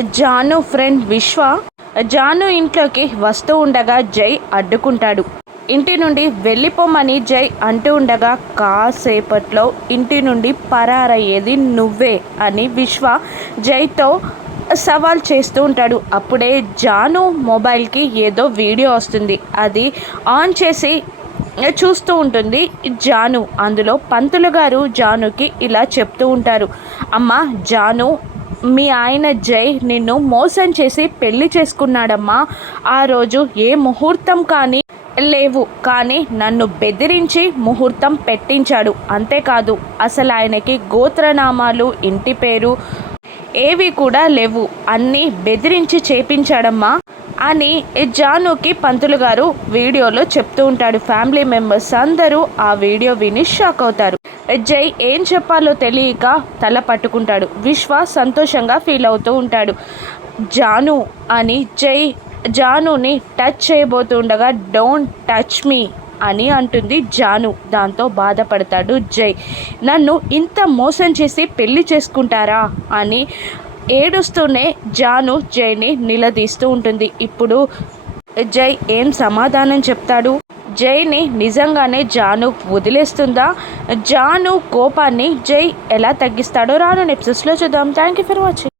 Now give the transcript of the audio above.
Janu friend విశ్వ జాను ఇంట్లోకి వస్తూ ఉండగా జై అడ్డుకుంటాడు. ఇంటి నుండి వెళ్ళిపోమని జై అంటూ ఉండగా కాసేపట్లో ఇంటి నుండి పరారయ్యేది నువ్వే అని విశ్వ జైతో సవాల్ చేస్తూ ఉంటాడు. అప్పుడే జాను మొబైల్కి ఏదో వీడియో వస్తుంది. అది ఆన్ చేసి చూస్తూ ఉంటుంది జాను. అందులో పంతులు గారు జానుకి ఇలా చెప్తూ ఉంటారు, అమ్మ జాను, మీ ఆయన జై నిన్ను మోసం చేసి పెళ్లి చేసుకున్నాడమ్మా. ఆ రోజు ఏ ముహూర్తం కానీ లేవు, కానీ నన్ను బెదిరించి ముహూర్తం పెట్టించాడు. అంతేకాదు అసలు ఆయనకి గోత్రనామాలు ఇంటి పేరు ఏవి కూడా లేవు, అన్నీ బెదిరించి చేపించాడమ్మా అని జానుకి పంతులు గారు వీడియోలో చెప్తూ ఉంటాడు. ఫ్యామిలీ మెంబర్స్ అందరూ ఆ వీడియో విని షాక్ అవుతారు. జై ఏం చెప్పాలో తెలియక తల పట్టుకుంటాడు. విశ్వ సంతోషంగా ఫీల్ అవుతూ ఉంటాడు. జాను అని జై జానుని టచ్ చేయబోతుండగా డోంట్ టచ్ మీ అని అంటుంది జాను. దాంతో బాధపడతాడు జై. నన్ను ఇంత మోసం చేసి పెళ్లి చేసుకుంటారా అని ఏడుస్తూనే జాను జైని నిలదీస్తూ ఉంటుంది. ఇప్పుడు జై ఏం సమాధానం చెప్తాడు? జైని నిజంగానే జాను వదిలేస్తుందా? జాను కోపాన్ని జై ఎలా తగ్గిస్తాడో రాను ఎపిసోడ్స్లో చూద్దాం. Thank you for watching.